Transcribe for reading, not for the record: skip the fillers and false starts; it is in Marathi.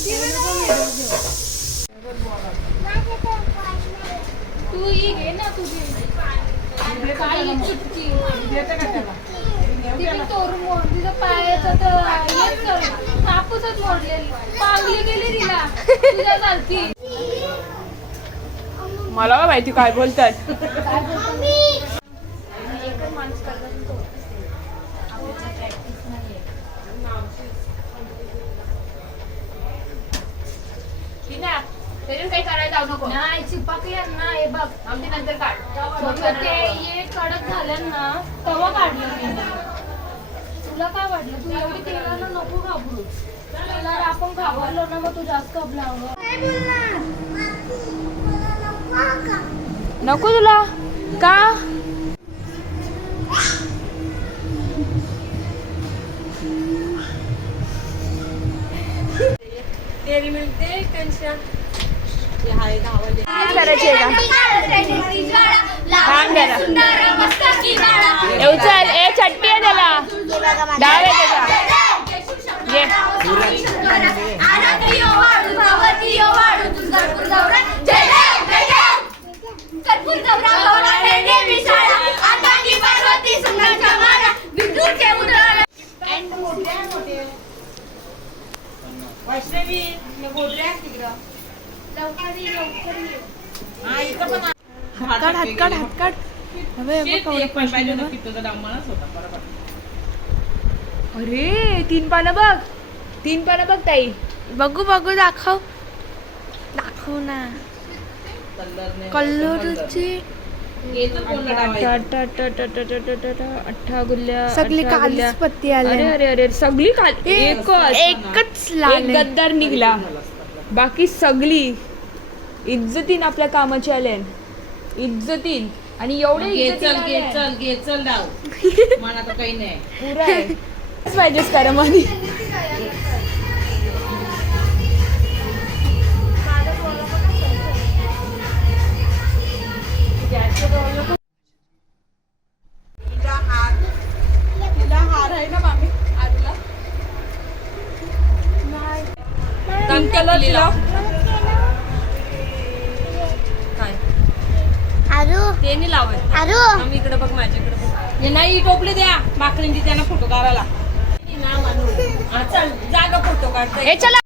तू ही घे ना तुझी काही चुटकी ती मी तोरून मोड तिचं पायाचं तर हेच कर कापूसच मोडलेली पावली गेली तिला तुझ्या चालती मला काय माहिती काय बोलतात. एकच माणूस करतात तो आपल्याला प्रॅक्टिस नाहीये. काही करायला जाऊ नको. नाही चिपाकली ना हे बघ आमच्या नंतर काढ. ते ये कडक झालं ना तवा काढलं मी. तुला काय वाटलं तू एवढी तेलानं नको घाबरू तुला आपण घाबरलो ना मग तू जास्त घाबरला. नको तुला का तेरी मिळते टेन्शन करायचे का थांब जरा चल ए चट्टी आहे त्याला डाव आहे वैष्णवी हातकाड हातकाड अरे 3 पानं बघ ताई बघू बघू दाखव ना कल्लूरची 8 गुल्ल्या सगळी कालीच पत्ती आली. अरे अरे अरे सगळी एकच लाल एक गद्दार निघला बाकी सगळी इज्जतीन आपल्या कामाची आले इज्जतीन आणि एवढे चल डाव मला तर काही नाही पुरा आहे पाहिजेच कारण मनी ते नाही लावत इकडे बघ माझ्याकडे बघ नाही टोपले द्या माकडींची त्यांना फोटो काढायला चल जागा फोटो काढता चला